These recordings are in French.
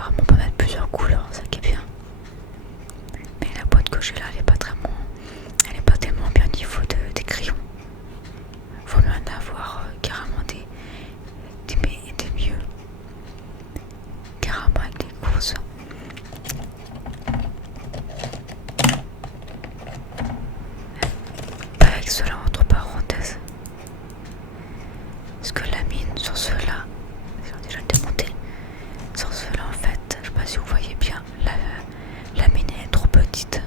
apparemment on peut mettre plusieurs couleurs, ça qui est bien. Mais la boîte que j'ai là, elle est pas tellement bien au niveau des crayons. Faut mieux en avoir carrément des mieux. Carrément avec des grosses. Pas avec ceux-là entre parenthèses. Parce que la mine sur ceux-là, j'ai déjà démonté. Sur ceux-là en fait, je sais pas si vous voyez bien, la mine est trop petite.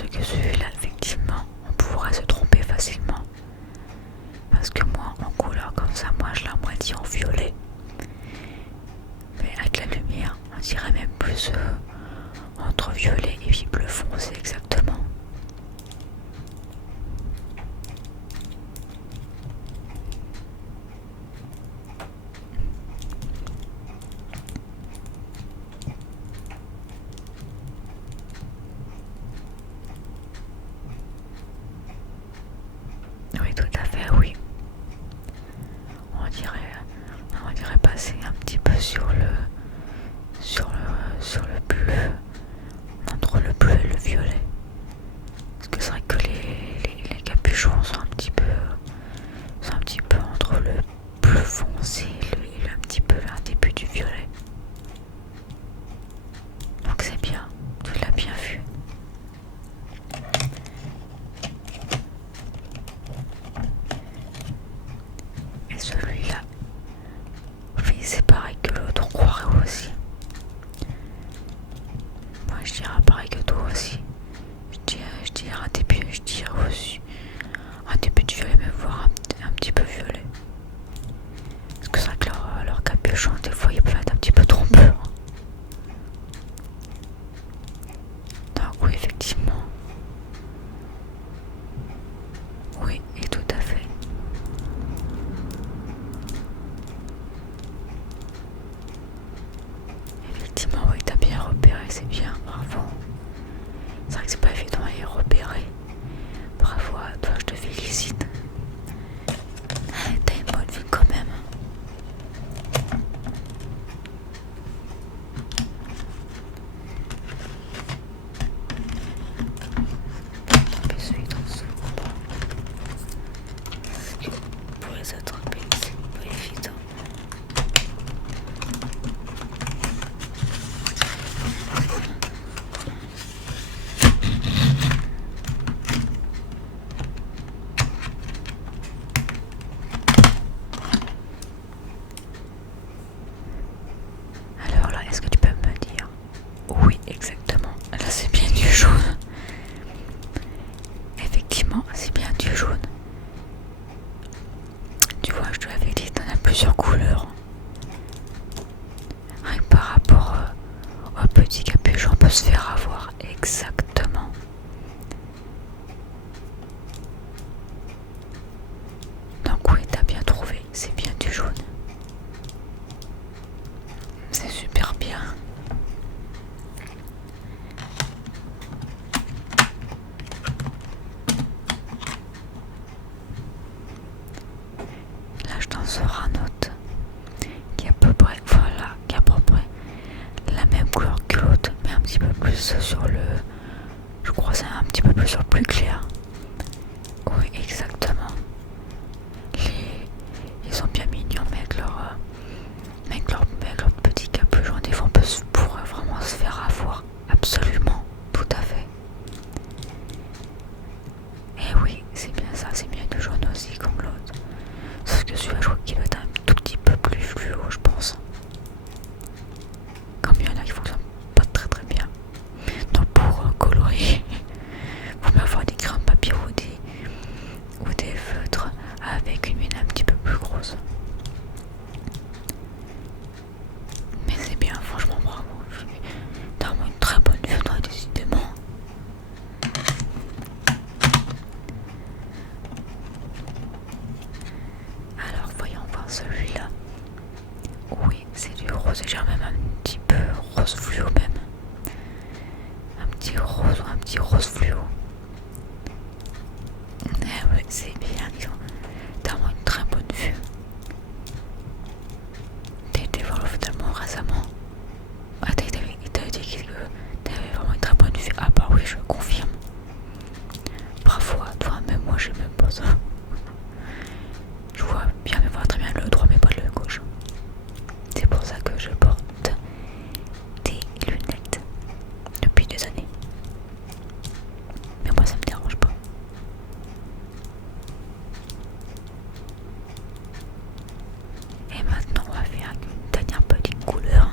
Parce que celui-là, effectivement, on pourrait se tromper facilement. Parce que moi, en couleur comme ça, moi je la moitié en violet. Mais avec la lumière, on dirait même plus entre violet et puis bleu foncé exactement. Oui, tout à fait, oui. On dirait passer un petit peu sur le bleu, entre le bleu et le violet. Parce que c'est vrai que les capuchons sont un petit peu entre le bleu foncé et un petit peu un début du violet. Donc c'est bien, tu l'as bien vu. Et celui-là, oui, c'est pareil que l'autre, on croirait aussi. Moi je dirais pareil que toi aussi. Je dirais aussi un début de violet, mais voire un petit peu violet. Parce que c'est vrai que leur capuchon, des fois, il peut être un petit peu trompeur. Donc oui, effectivement. Oui, et tout à fait. Effectivement, oui, t'as bien repéré, c'est bien, bravo. C'est vrai que c'est pas évident à y repérer. Bravo à toi, je te félicite. T'as une bonne vue quand même. Puis celui d'en dessous. Pour les attraper, c'est pas évident. Alors là, est-ce que tu peux me dire? Oui, exactement. Là, c'est bien du jaune. Effectivement, c'est bien du jaune. Tu vois, je te l'avais dit, t'en as plusieurs couleurs. Rien que par rapport au petit capuchon, on peut se faire avoir. Exactement. Donc oui, t'as bien trouvé, c'est bien du jaune. C'est super bien. Là, je t'en sors un autre qui est à peu près, voilà, qui est à peu près la même couleur que l'autre, mais un petit peu plus sur le, je crois que c'est un petit peu plus sur le plus clair. Oui, exactement. Ils sont bien mignons, mais avec leur petit capuchon, des fois on pourrait vraiment se faire avoir. Absolument, tout à fait. Et oui, c'est bien ça, c'est bien du jaune aussi comme l'autre. Sauf que celui-là, je crois qu'il doit être un tout petit peu plus fluo, je pense. Comme il y en a qui fonctionnent pas très très bien. Donc pour colorer, faut mieux avoir des crayons de papier ou des feutres avec une mine un petit peu plus grosse. Mais c'est bien, franchement bravo. T'as vraiment une très bonne vue, toi, décidément. Alors voyons voir celui-là. Oui, c'est du rose, j'ai même un petit peu rose fluo même. Un petit rose ou un petit rose fluo. Eh ouais, c'est bien, disons. T'as vraiment une très bonne vue. T'as été voir l'ophtalmo récemment? Ah, t'avais dit que t'avais vraiment une très bonne vue. Ah bah oui, je confirme. Bravo à toi, même moi j'ai même pas ça. Je vois bien, mais voir très bien le droit mais pas le gauche. C'est pour ça que je porte des lunettes depuis des années. Mais moi ça me dérange pas. Et maintenant on va faire une dernière petite couleur.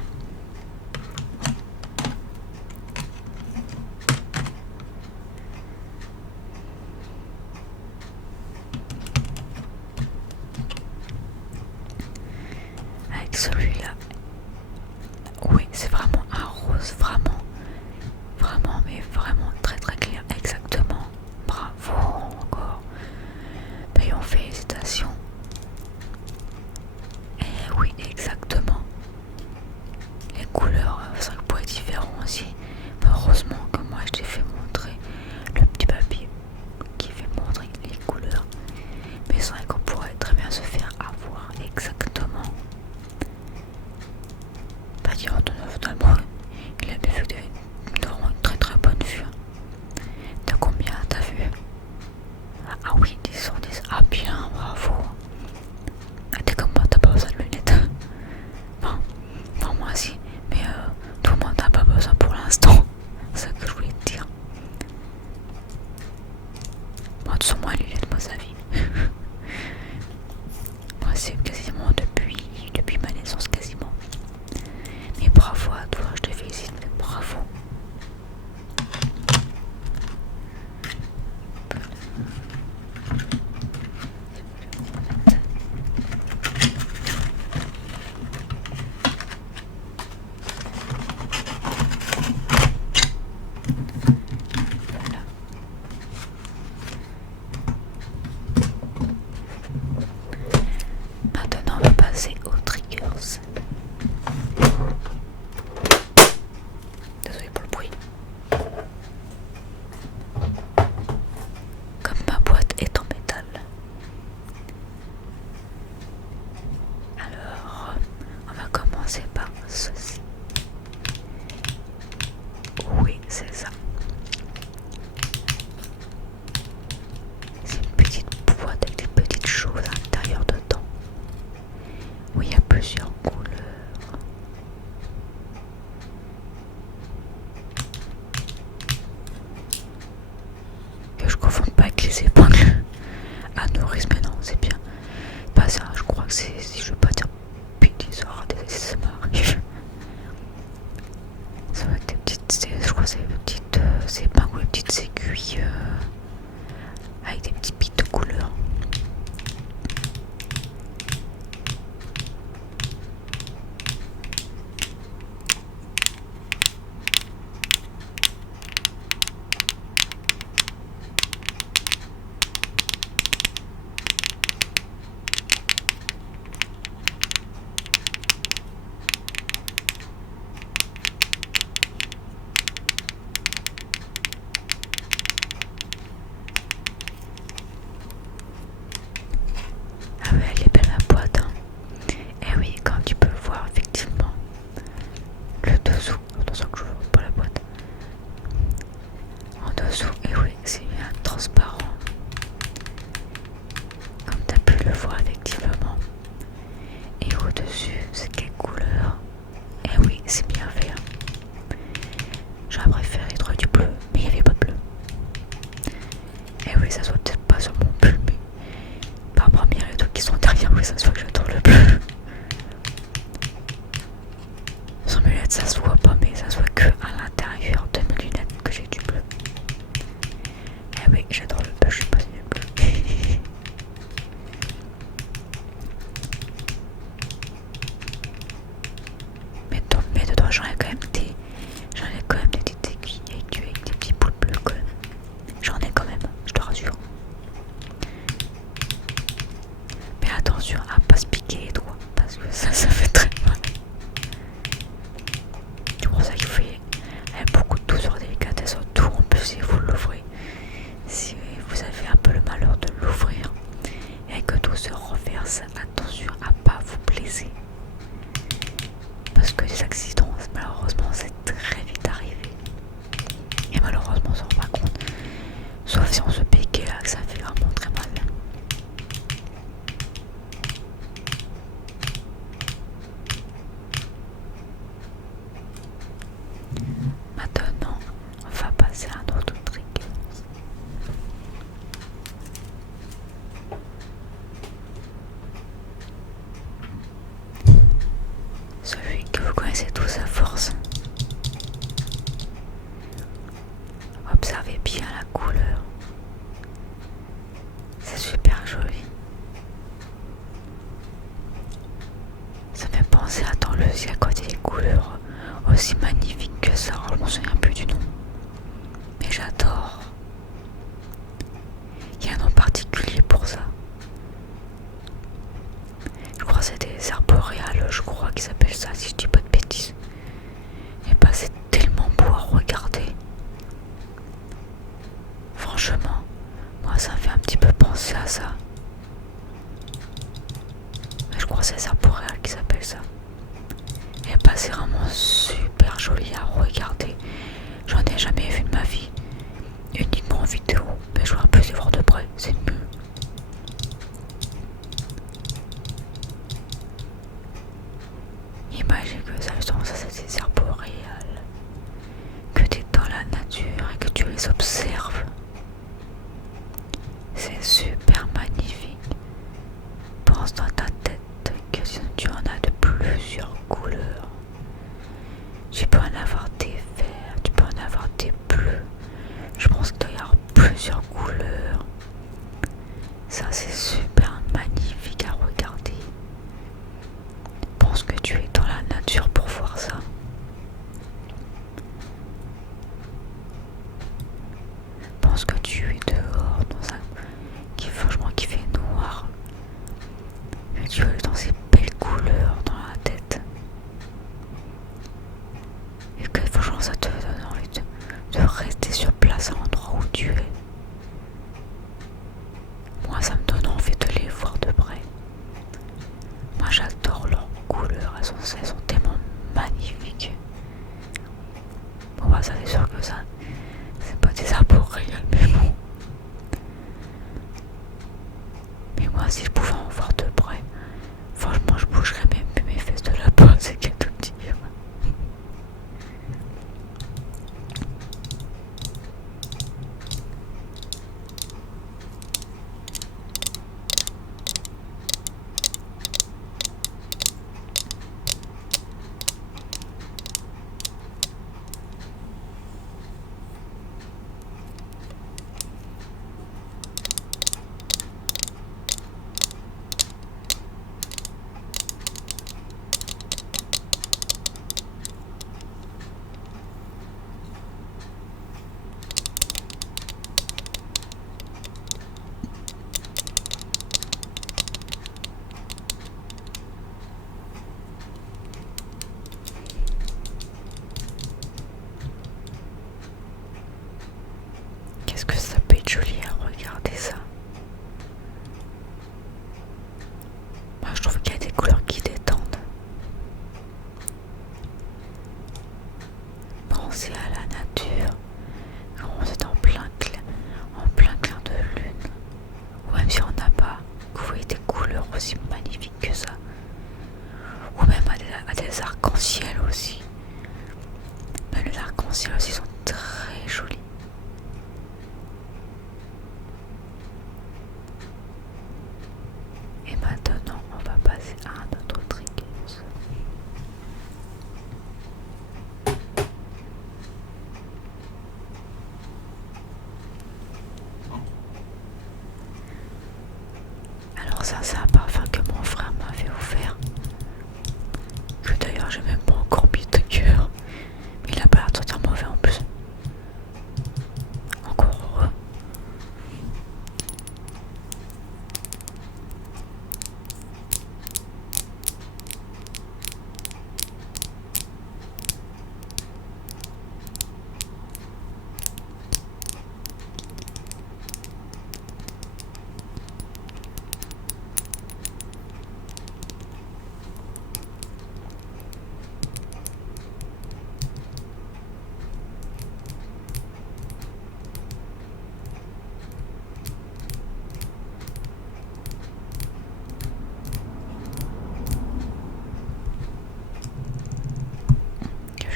transparent, comme tu as pu le voir effectivement. Et au-dessus, c'est quelle couleur? Eh oui, c'est bien vert. J'aurais préféré trouver du bleu, mais il n'y avait pas de bleu. Eh oui, ça se voit peut-être pas sur mon pull, mais par rapport à mes rideaux qui sont derrière, oui, ça se voit que j'adore le bleu. Sans mes lunettes, ça se voit pas, mais ça se voit que à l'intérieur de mes lunettes que j'ai du bleu. Eh oui, j'adore le bleu, je suis passionnée de bleu. Mais dedans, j'en ai quand même des petites aiguilles avec des petits boules bleus quand même. J'en ai quand même, je te rassure. Mais attention à pas se piquer les doigts, parce que ça fait très mal. C'est pour ça qu'il faut beaucoup de douceur, délicatesse autour. En plus, si vous l'ouvrez, si vous avez un peu le malheur de l'ouvrir et que tout se renverse, attention à pas vous blesser. Parce que les accidents, malheureusement, c'est très vite arrivé. Et malheureusement, on s'en rend pas compte. Sauf si on se pique là, que ça fait vraiment très mal. Maintenant, on va passer à un autre trick. Celui que vous connaissez tous à force. Observez bien la couleur. C'est super joli. Ça fait penser à dans le ciel quand il y a des couleurs aussi magnifiques que ça. Je m'en souviens plus du nom. Mais j'adore. Il y a un nom particulier pour ça. Je crois que c'est des arboréales, je crois qu'ils s'appellent ça, si je dis pas de bêtises. Et bah c'est tellement beau à regarder. Franchement, moi ça me fait un petit peu penser à ça. Mais je crois que c'est des arboréales qui s'appellent ça. Et bah c'est vraiment super joli à regarder. J'en ai jamais vu de ma vie. Uniquement en vidéo. Mais je vois plus les voir de près, c'est mieux. Imagine que ça c'est des arboréales. Que tu es dans la nature et que tu les observes. C'est super magnifique. Pense dans ta tête que tu en as de plusieurs couleurs. Tu peux en avoir des verts, tu peux en avoir des bleus. Je pense qu'il doit y avoir plusieurs couleurs. Ça c'est super magnifique à regarder. Pense que tu es dans la nature pour voir ça. Pense que tu es dehors dans un franchement qui fait noir. Et tu es dans ces belles couleurs dans la tête. Et que franchement ça te donne envie de rester sur place à l'endroit où tu es. Moi ça me donne envie de les voir de près. Moi j'adore leurs couleurs, elles sont tellement magnifiques. Bon bah ça c'est sûr que ça, c'est pas des arboréales mais bon. Mais moi si je pouvais en voir de près, franchement je bougerais même plus mes fesses de là-bas, c'est qu'à tout dire. Qu'est-ce que ça peut être joli à regarder ça. Moi je trouve qu'il y a des couleurs qui détendent. Pensez à la nature. Quand vous êtes en plein clin ça, c'est un parfum que mon frère m'avait offert. Que d'ailleurs, j'ai même pas encore mis de cœur. Mais il a pas l'air de sentir mauvais en plus. Encore heureux.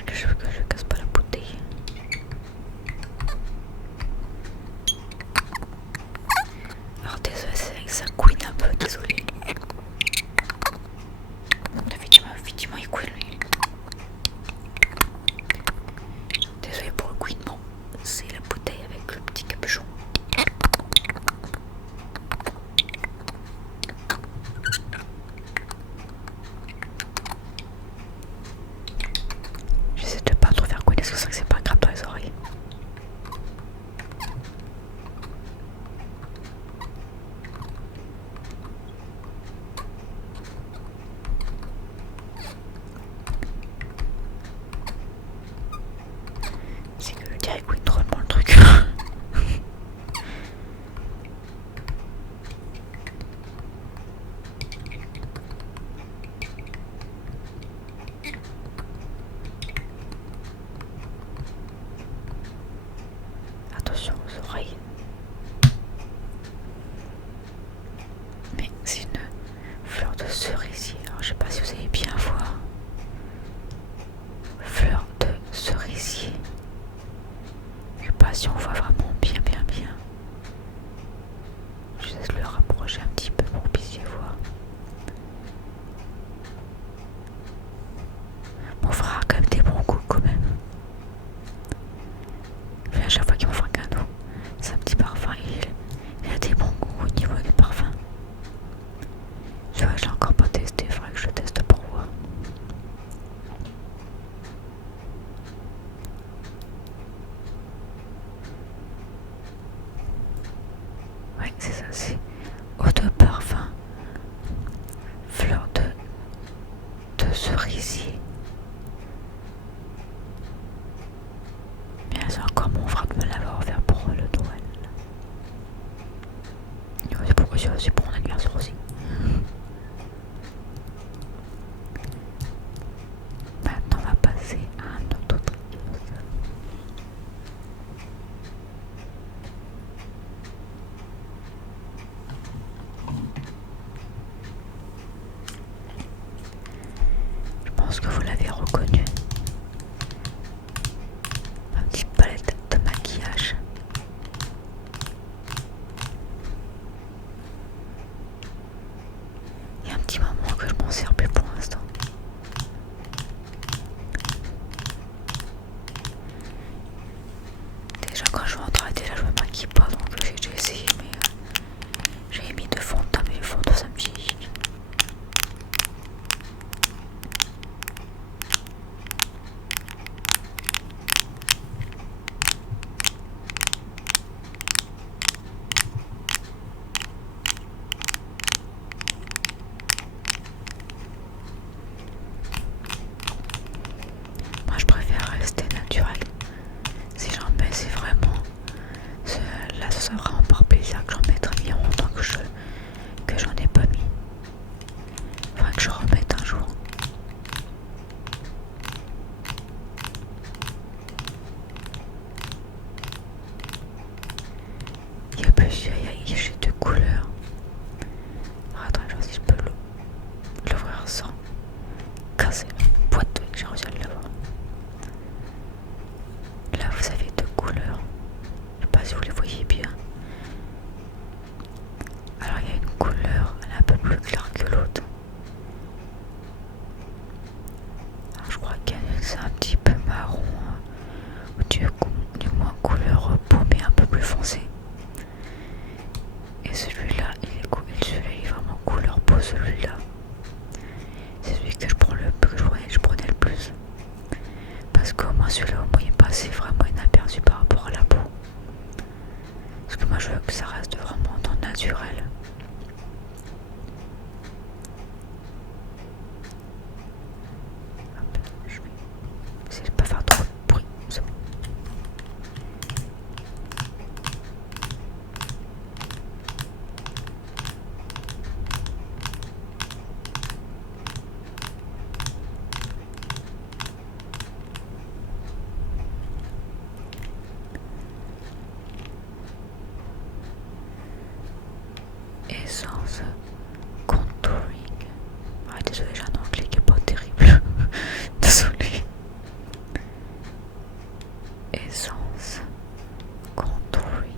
Que je veux que je casse pas la bouteille. Alors désolé, c'est avec ça couine un peu, désolé. Effectivement il couine lui. Désolé pour le couinement, c'est la bouteille avec le petit capuchon. J'essaie de pas trop faire couiner parce que c'est vrai que c'est pas grave dans les oreilles. C'est que le direct couine drôlement le truc. Attention aux oreilles. Mais c'est une fleur de cerisier. Alors je sais pas si vous allez bien voir. Fleur de cerisier. Je sais pas si on voit vraiment bien. Je vais essayer de le rapprocher un petit peu pour que vous puissiez voir. Mon frère a quand même des bons goûts quand même. À chaque fois qu'il m'offre un cadeau, c'est un petit parfum. Il a des bons goûts au niveau des parfums. Je l'ai encore pas testé, il faudrait que je le teste pour voir. Ouais, c'est ça, c'est eau de parfum, fleur de cerisier. Bien, c'est encore mon frère de me l'avoir offert pour le Noël. C'est pour mon anniversaire aussi. Maintenant, on va passer à un autre truc. Je pense que vous l'avez reconnu. Ma petite palette de maquillage. Il y a un petit moment que je m'en sers plus pour l'instant. Déjà quand je vais en travail, déjà je me maquille pas, donc j'ai déjà essayé, mais j'avais mis de fond de teint, mais le fond de teint ça me vieillit. Moi je préfère rester naturel. Si j'en mets, c'est vraiment... Là ça serait vraiment par plaisir que j'en mettrais bien longtemps que je naturel. Hop, je vais essayer de pas faire trop de bruit. C'est bon. Essence contouring. Ah, désolé, j'ai un anglais qui est pas terrible. Désolé. Essence contouring.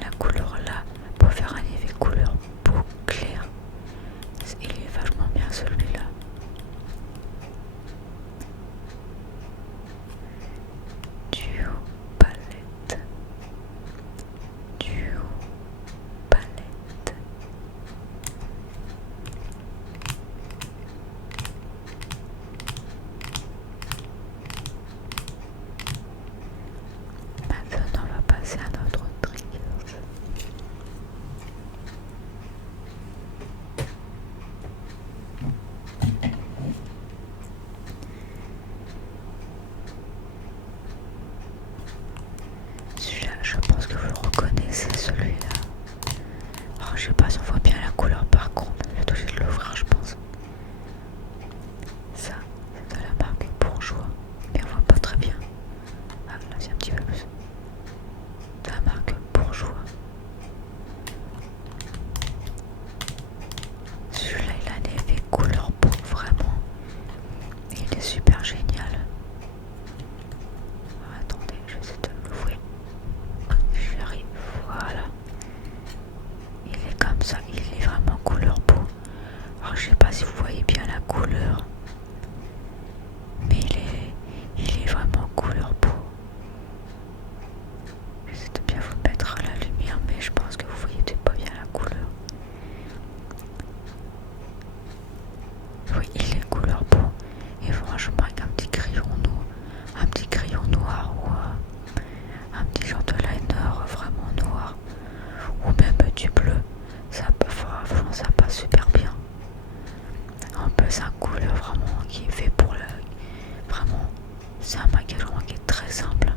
La couleur là, pour faire un effet couleur peau claire, il est vachement bien celui-là. Duo palette. Duo palette. Maintenant, on va passer à notre trigger. Celui-là, je pense que vous le reconnaissez, celui-là. Alors, je sais pas si on voit bien la couleur par contre. Je vais être obligée de l'ouvrir, je pense. Ça, c'est de la marque Bourjois. Mais on voit pas très bien. Ah, là, c'est un petit peu plus. De la marque Bourjois. Celui-là, il a un effet couleur peau, vraiment. Et il est super génial. Ah, attendez, je vais essayer de l'ouvrir. J'y arrive, voilà. Il est comme ça, il est vraiment couleur peau. Alors je sais pas si vous voyez bien la couleur, mais il est vraiment couleur peau. J'essaie de bien vous mettre la lumière, mais je pense que vous voyez peut-être pas bien la couleur. Oui, il est couleur peau. Et franchement avec un petit crayon noir ou un petit genre de liner vraiment noir ou même du bleu, ça peut, franchement ça passe super bien. En plus un couleur vraiment qui est fait pour le... Vraiment, c'est un maquillage vraiment qui est très simple.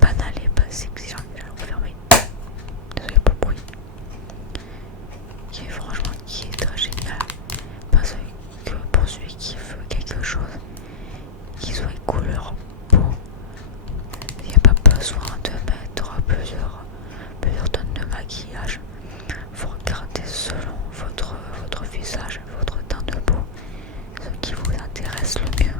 Banal et basique, si j'ai le refermer. Désolé pour le bruit. Qui est franchement qui est très génial. Parce que pour celui qui veut quelque chose qui soit couleur peau, il n'y a pas besoin de mettre plusieurs tonnes de maquillage. Vous regardez selon votre visage, votre teint de peau, ce qui vous intéresse le mieux.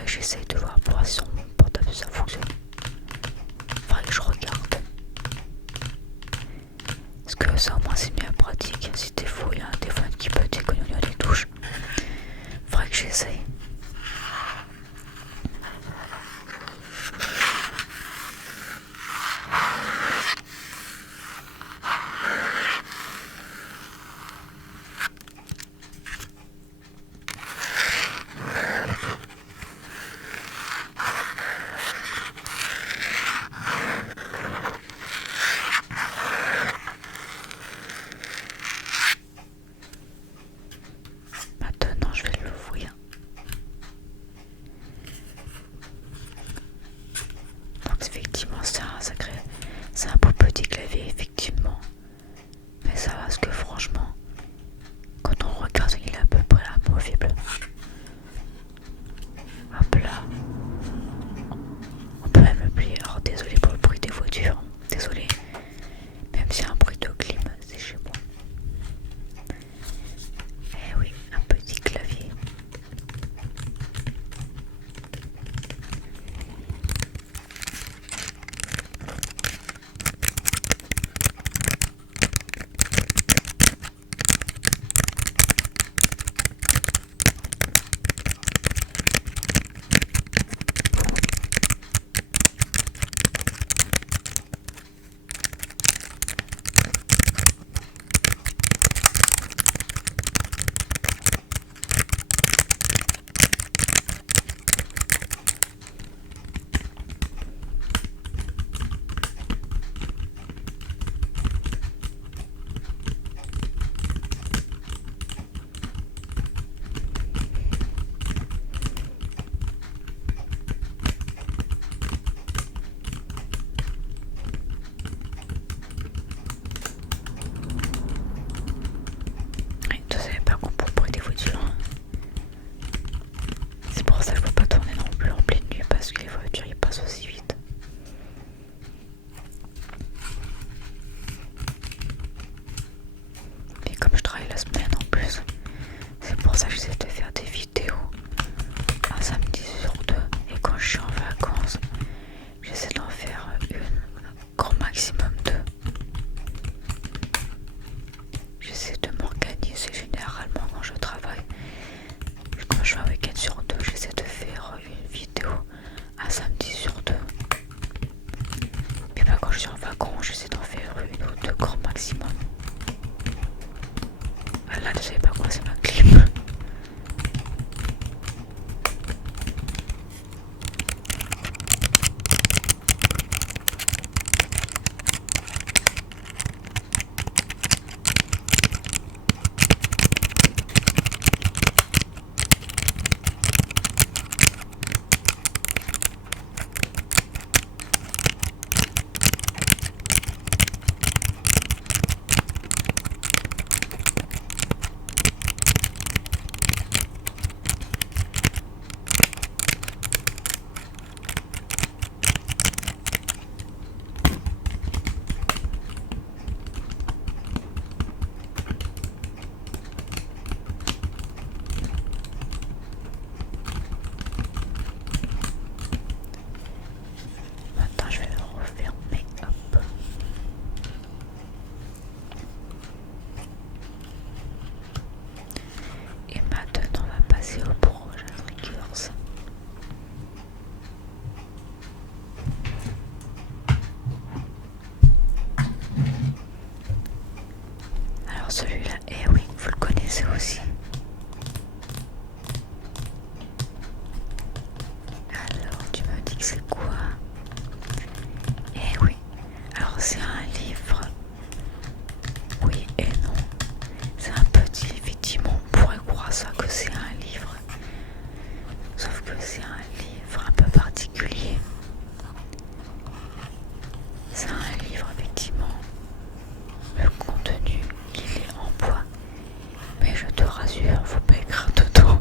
faudrait que j'essaye de voir si sur mon portable ça fonctionne. Faudrait que je regarde. Parce que ça au moins c'est bien pratique. Si des fois il y a un téléphone qui peut déconner les touches, faudrait que j'essaye. Maintenant je vais l'ouvrir. Donc effectivement c'est un beau petit clavier effectivement. Mais ça va parce que franchement, quand on regarde il est à peu près amovible. Hop là. On peut même le plier. Alors désolé pour le bruit des voitures. Désolé. Même si y a un bruit de clim, c'est chez moi. Eh oui, un petit clavier. Je savais pas qu'on peut bruit des voitures. C'est pour ça que je peux pas tourner non plus en pleine nuit parce que les voitures ils passent aussi vite. Et comme je travaille la semaine en plus, c'est pour ça que j'essaie de faire des vidéos un samedi sur deux. Et quand je suis en vacances, j'essaie d'en faire grand maximum deux. J'essaie de m'organiser généralement quand je travaille. Quand je fais un week-end sur deux, j'essaie de faire une vidéo un samedi sur deux. Puis quand je suis en vacances, j'essaie d'en faire une ou deux grand maximum. Là, je savais pas quoi, c'est ma clim. Maintenant, je vais le refermer. Hop. Et maintenant, on va passer au prochain triggers. Alors celui-là, eh oui, vous le connaissez aussi. Alors, tu me dis que c'est quoi? Eh oui, alors c'est un livre. Oui et non. C'est un petit, effectivement, on pourrait croire ça que c'est un livre. Sauf que c'est un livre un peu particulier. C'est un livre, effectivement. Le contenu, il est en bois. Mais je te rassure, faut pas écrire dedans.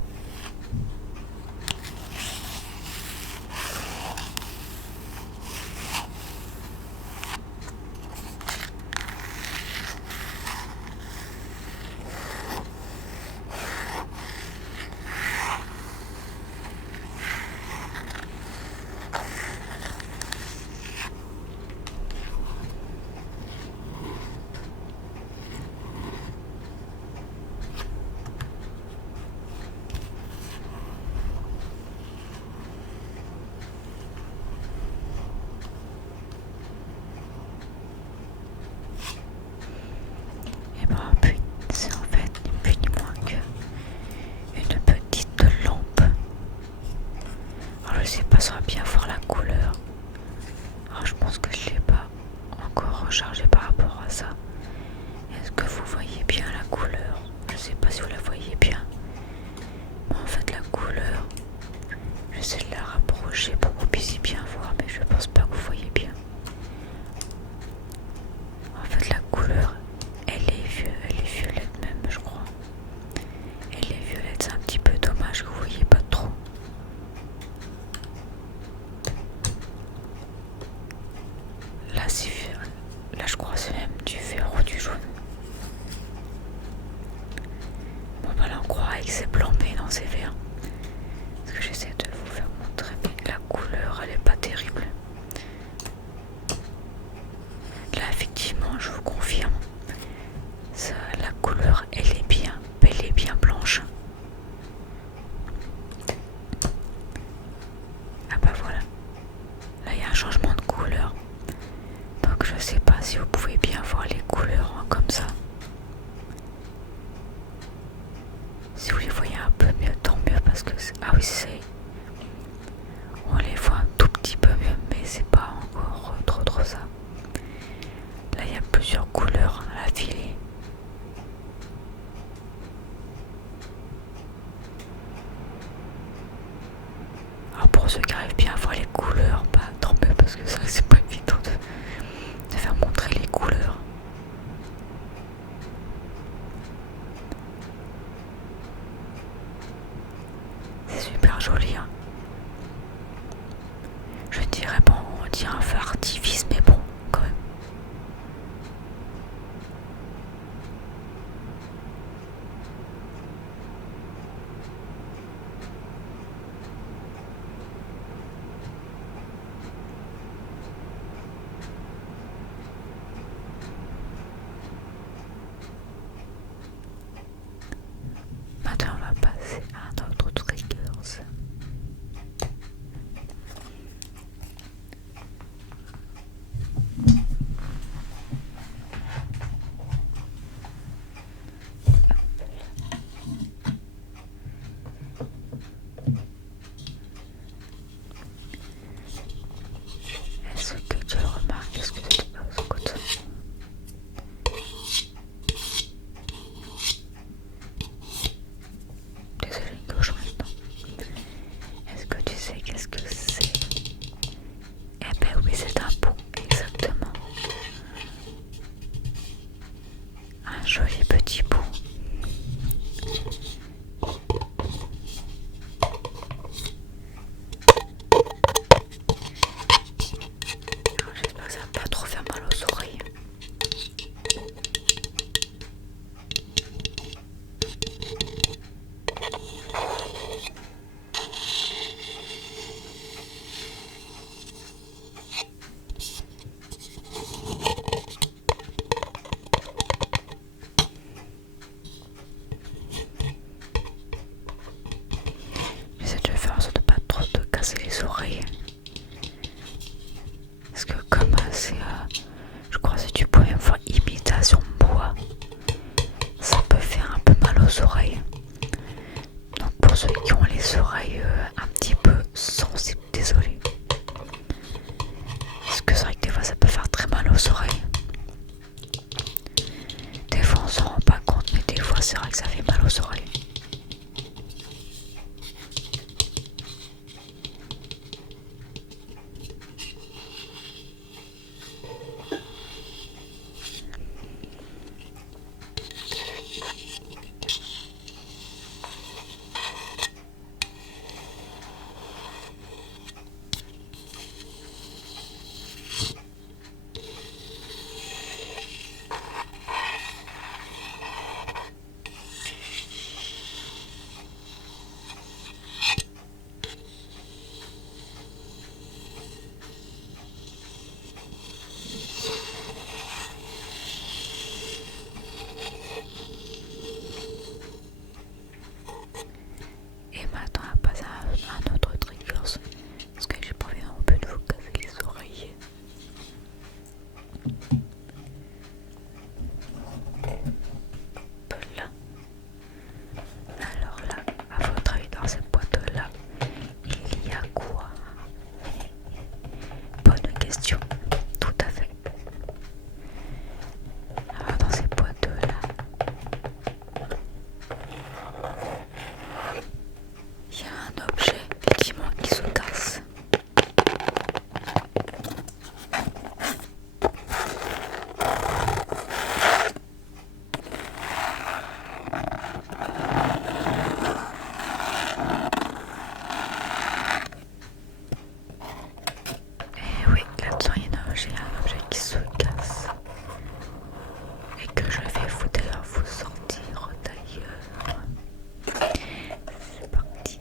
Ah oui, c'est... On les voit un tout petit peu mieux, mais c'est pas encore trop ça. Là, il y a plusieurs couleurs à la filée. Alors pour ceux qui arrivent bien à voir les couleurs, bah tant mieux parce que ça c'est pas évident de faire montrer les couleurs. C'est super joli hein. Je dirais bon, on dirait un feu artifice mais bon quand même. Maintenant on va passer à un autre triggers. Est-ce que tu le remarques? Est-ce que tu peux écouter? Désolé, gauche maintenant. Est-ce que tu sais qu'est-ce que c'est? Eh ben oui, c'est un pot, exactement. Un joli petit pot. J'espère que ça va pas trop faire mal aux oreilles. J'essaie de faire en sorte de pas trop te casser les oreilles. Parce que comme c'est, je crois que c'est du bois, même fois imitation bois, ça peut faire un peu mal aux oreilles. Donc pour ceux qui ont les oreilles un petit peu sensibles, désolé. Parce que c'est vrai que des fois ça peut faire très mal aux oreilles. Des fois on s'en rend pas compte, mais des fois c'est vrai que ça fait mal aux oreilles. Et maintenant on va passer à un autre trigger. Parce que j'ai pas envie non plus de vous casser les oreilles. Là. Alors là, à votre avis, dans cette boîte-là, il y a quoi? Bonne question, tout à fait. Alors dans ces boîtes-là, il y a un objet, effectivement, qui se casse. Et oui, là-dedans, j'ai un objet qui se casse. Et que je vais vous sortir d'ailleurs. C'est parti.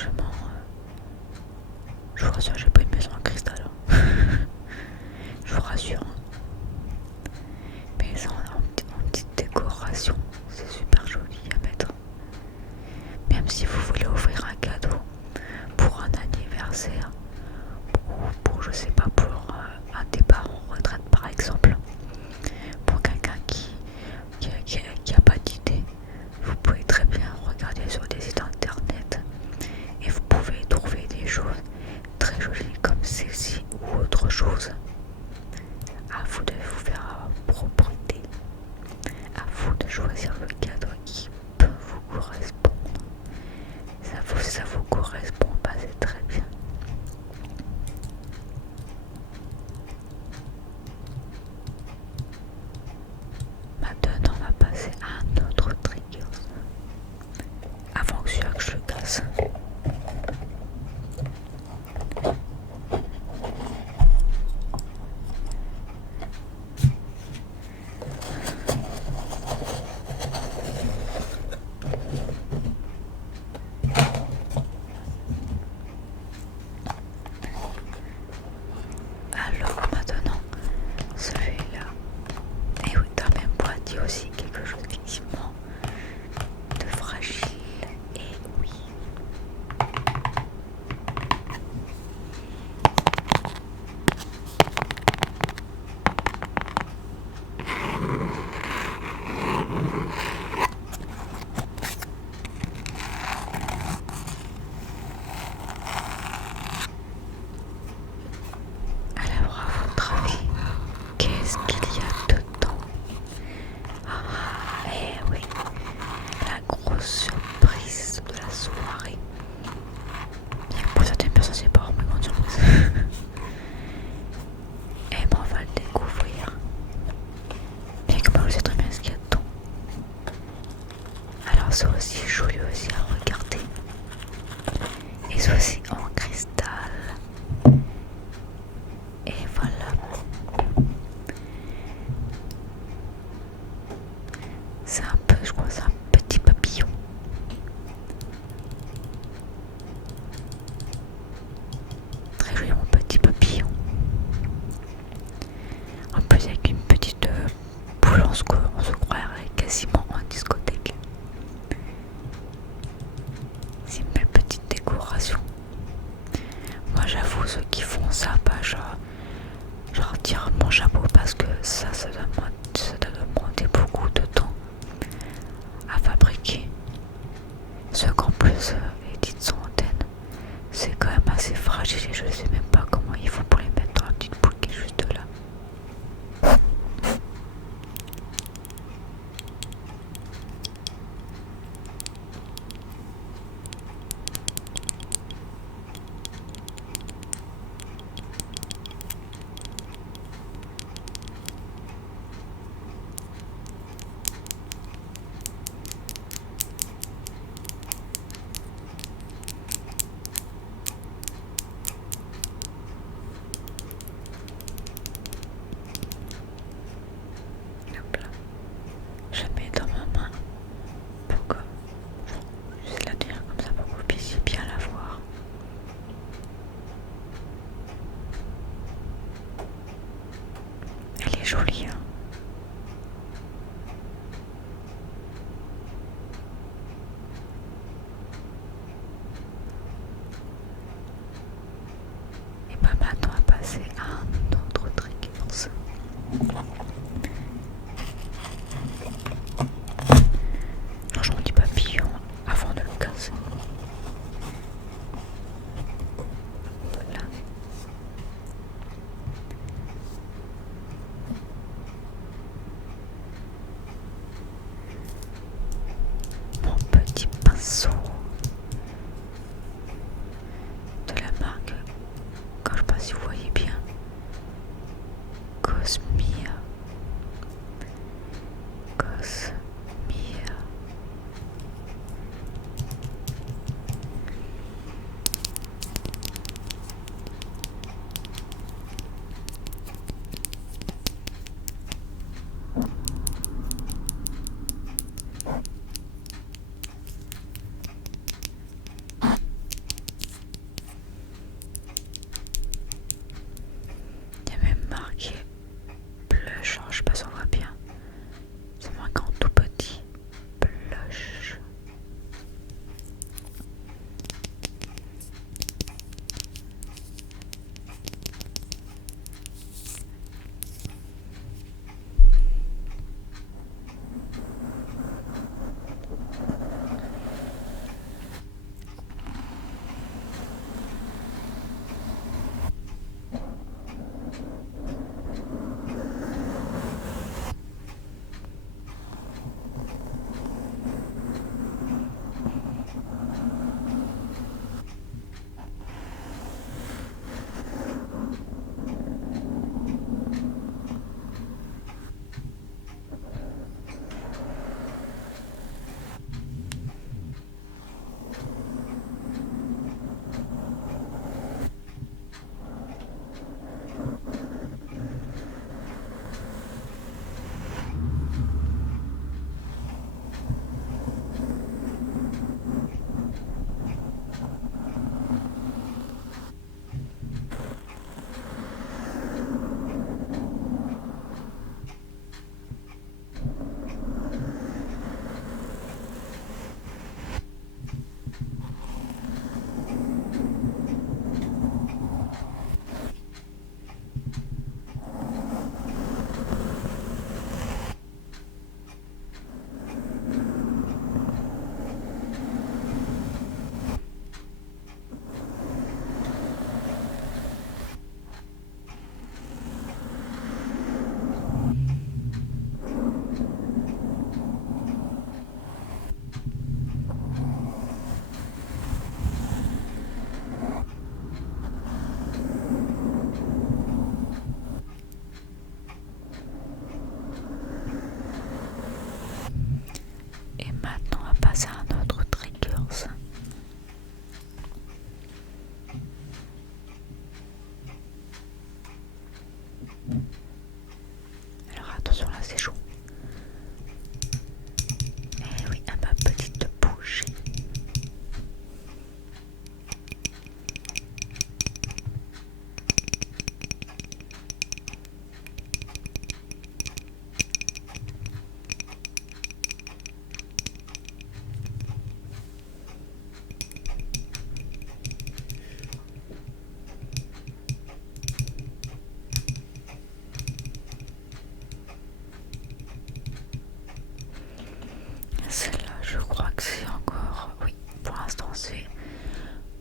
franchement, je vous rassure, j'ai pas une maison en cristal. Hein. Je vous rassure. Hein. Mais ça, en petite décoration, c'est super joli à mettre. Même si vous voulez offrir un cadeau pour un anniversaire, ou pour, je sais pas, pour un départ en retraite par exemple, pour quelqu'un qui a pas d'idée, vous pouvez très bien regarder sur des sites internet et vous pouvez trouver des choses très jolies comme celle-ci ou autre chose. À vous de vous faire propreté, à vous de choisir le cadeau qui peut vous correspondre. Ça vous correspond, bah c'est très bien. Maintenant on va passer à un autre trigger avant que je le casse. Alors maintenant, celui-là, et oui, dans la même boîte, il y a aussi quelque chose effectivement de fragile, et oui. Alors à votre avis, qu'est-ce qu'il y a dedans? Ah, eh oui, la grosse surprise de la soirée. Bien, pour certaines personnes, c'est pas vraiment une grande surprise. Et ben, on va le découvrir. Bien que moi, je sais très bien ce qu'il y a dedans. Alors, c'est aussi joli aussi à regarder. Et c'est aussi en cristal. Et voilà. C'est un peu, je crois, c'est un petit papillon. Très joli mon petit papillon. En plus avec une petite boule, on se croirait quasiment en discothèque. C'est une belle petite décoration. Moi j'avoue, ceux qui font ça, bah je retire mon chapeau parce que ça doit demander beaucoup de temps à fabriquer. Ce qu'en plus, les petites centaines, c'est quand même assez fragile et je ne sais même pas comment il faut pour les mettre dans la petite boule qui est juste là. Hop là. Je mets dans ma main pour que je vais la tenir comme ça pour que vous puissiez bien la voir. Elle est jolie, hein. Et bah maintenant on va passer à un autre triggers. Franchement, on dit papillon avant de le casser. Voilà. Mon petit pinceau de la marque, quand je sais pas si vous voyez bien, Cosmia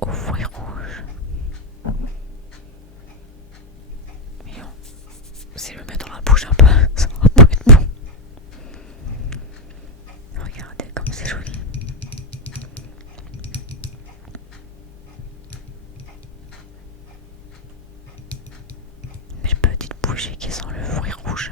aux fruits rouges. Mais non, si je le mets dans la bouche un peu, ça va pas être bon. Regardez comme c'est joli. Mes petites bougies qui sont le fruit rouge.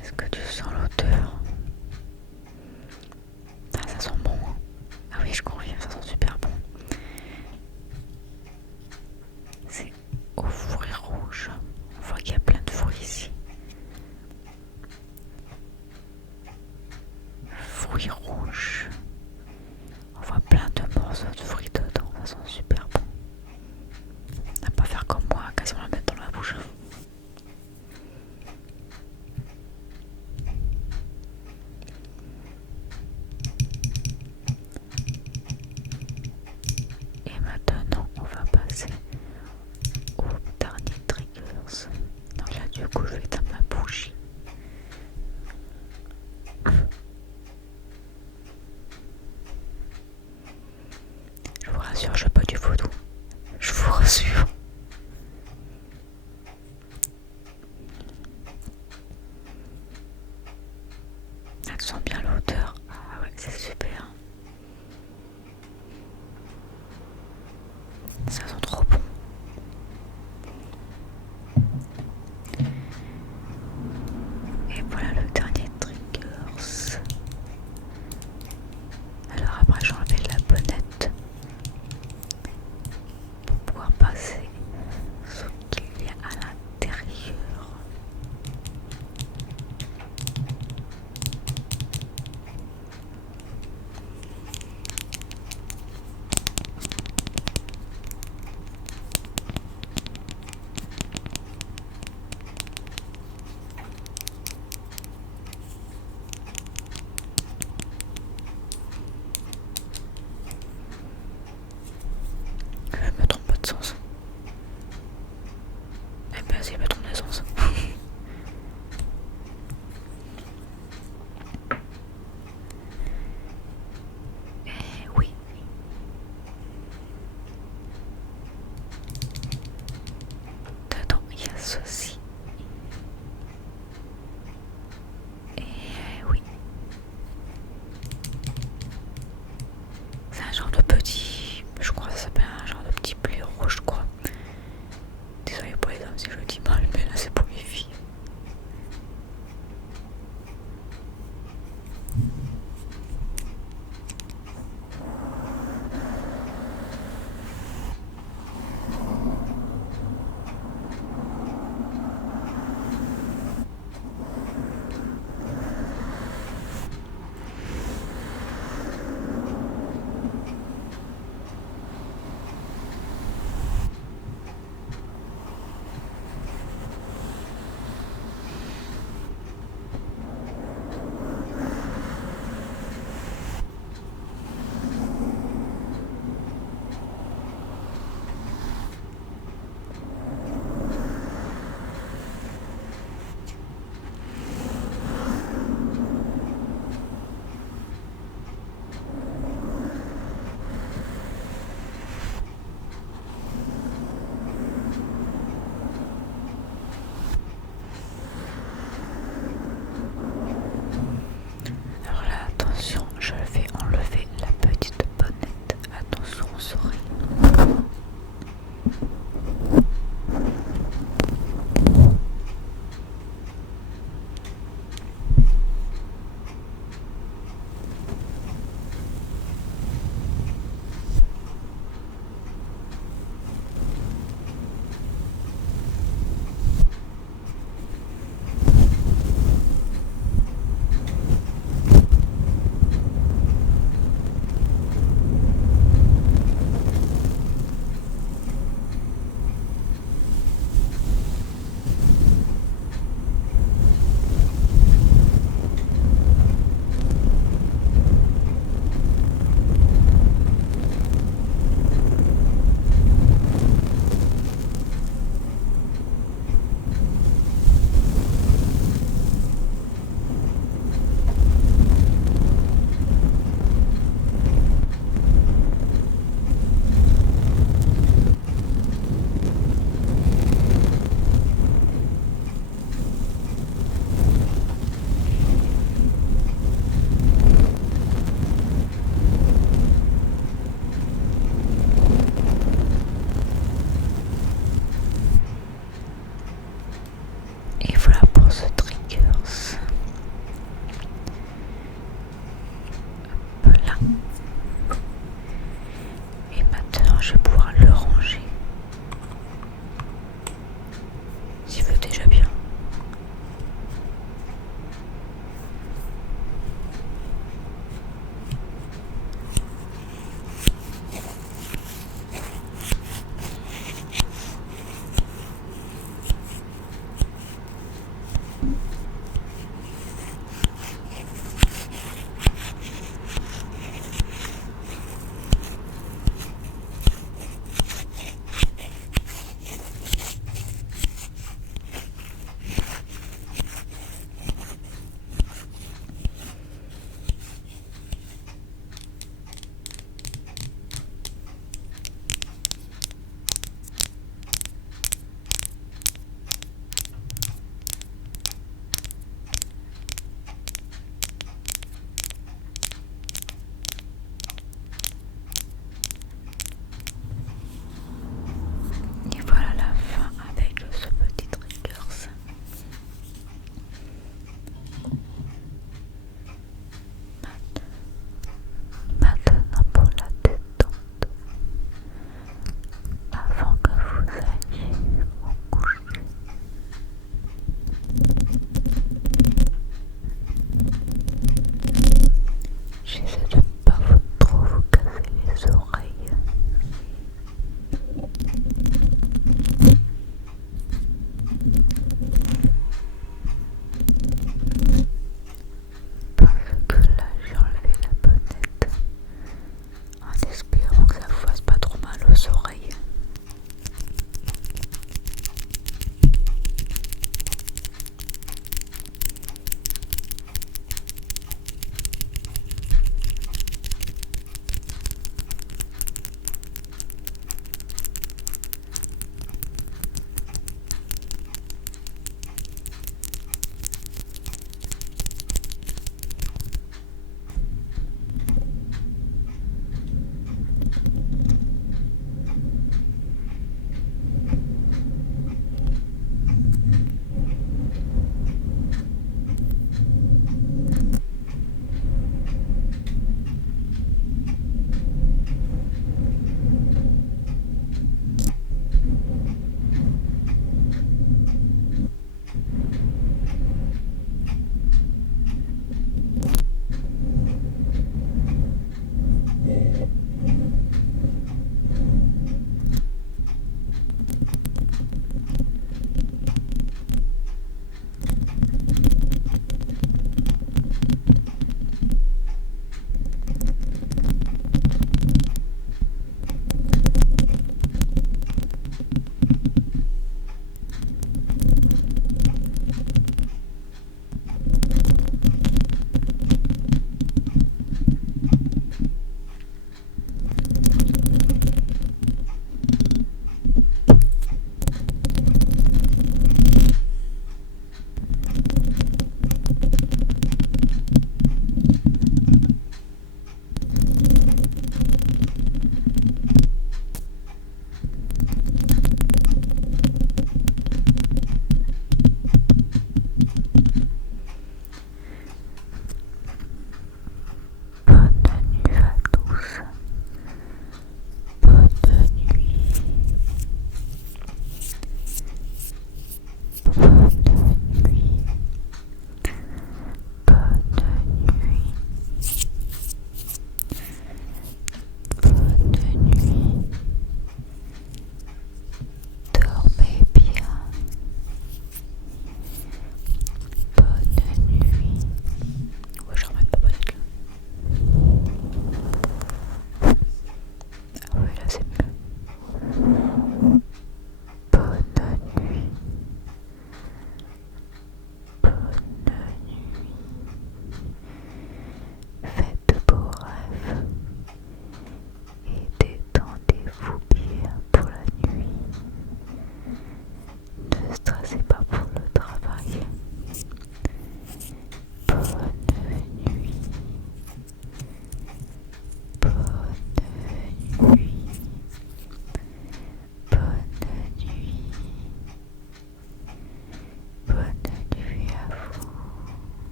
Est-ce que tu sens l'odeur? Ah, ça sent bon. Hein. Ah oui, je confirme, ça sent super bon. C'est aux fruits rouges. On voit qu'il y a plein de fruits ici. Fruits rouges. On voit plein de morceaux de fruits dedans. Ça sent super bon. On va pas faire comme moi, quasiment la mettre dans la bouche. Et maintenant, on va passer au dernier triggers. Donc là, du coup, je vais éteindre ma bougie. Je vous rassure, je fais pas du vaudou. Je vous rassure. Ah, tu sens bien l'odeur. Ah ouais, c'est super. Ça sent trop bon. Et voilà le dernier triggers. Alors après j'ai enlevé la bonnette pour pouvoir passer ce qu'il y a à l'intérieur. Je me trompe pas de sens. Eh ben si, je me trompe de sens. Eh oui. Dedans il y a ceci. Et oui. C'est un genre de petit... Je crois que ça s'appelle un genre de petit blé rouge, je crois. Désolé pour les hommes si je le dis mal, mais là c'est pour les filles.